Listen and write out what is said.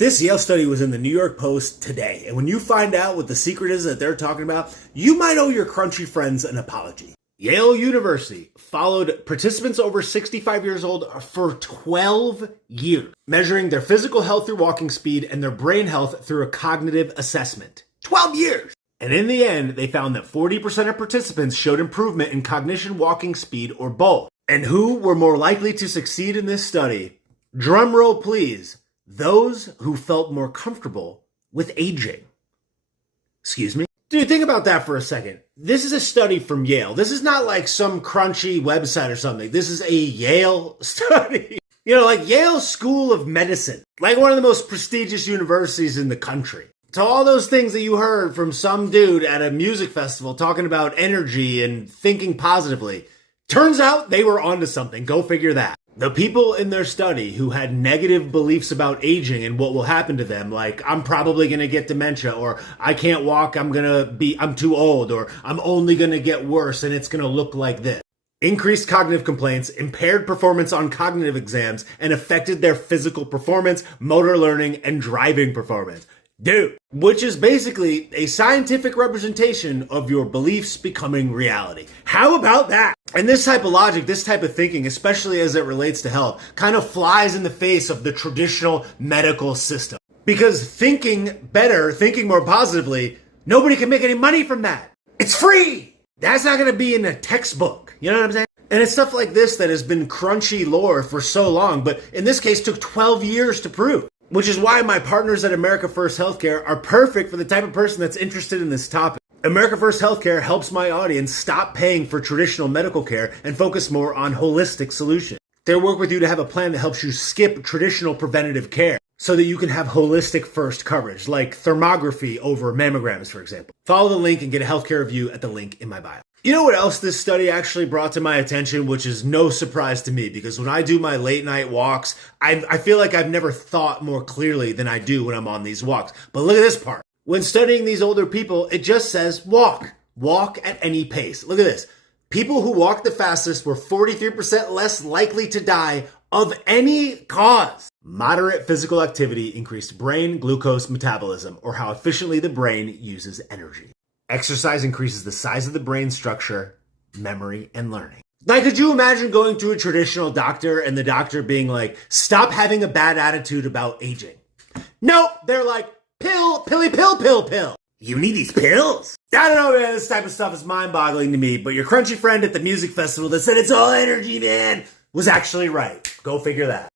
This Yale study was in the New York Post today, and when you find out what the secret is that they're talking about, you might owe your crunchy friends an apology. Yale University followed participants over 65 years old for 12 years, measuring their physical health through walking speed and their brain health through a cognitive assessment. 12 years! And in the end, they found that 40% of participants showed improvement in cognition, walking speed, or both. And who were more likely to succeed in this study? Drum roll, please. Those who felt more comfortable with aging. Excuse me? Dude, think about that for a second. This is a study from Yale. This is not like some crunchy website or something. This is a Yale study. You know, like Yale School of Medicine. Like one of the most prestigious universities in the country. So all those things that you heard from some dude at a music festival talking about energy and thinking positively, turns out they were onto something. Go figure that. The people in their study who had negative beliefs about aging and what will happen to them, like I'm probably going to get dementia, or I can't walk, I'm too old, or I'm only going to get worse and it's going to look like this. Increased cognitive complaints, impaired performance on cognitive exams, and affected their physical performance, motor learning, and driving performance. Dude, which is basically a scientific representation of your beliefs becoming reality. How about that? And this type of logic, this type of thinking, especially as it relates to health, kind of flies in the face of the traditional medical system. Because thinking better, thinking more positively, nobody can make any money from that. It's free! That's not going to be in a textbook. You know what I'm saying? And it's stuff like this that has been crunchy lore for so long, but in this case took 12 years to prove. Which is why my partners at America First Healthcare are perfect for the type of person that's interested in this topic. America First Healthcare helps my audience stop paying for traditional medical care and focus more on holistic solutions. They work with you to have a plan that helps you skip traditional preventative care so that you can have holistic first coverage, like thermography over mammograms, for example. Follow the link and get a healthcare review at the link in my bio. You know what else this study actually brought to my attention, which is no surprise to me, because when I do my late night walks, I feel like I've never thought more clearly than I do when I'm on these walks. But look at this part. When studying these older people, it just says walk. Walk at any pace. Look at this. People who walked the fastest were 43% less likely to die of any cause. Moderate physical activity increased brain glucose metabolism, or how efficiently the brain uses energy. Exercise increases the size of the brain structure, memory, and learning. Like, could you imagine going to a traditional doctor and the doctor being like, stop having a bad attitude about aging? Nope, they're like, pill. You need these pills? I don't know, man, this type of stuff is mind-boggling to me, but your crunchy friend at the music festival that said it's all energy, man, was actually right. Go figure that.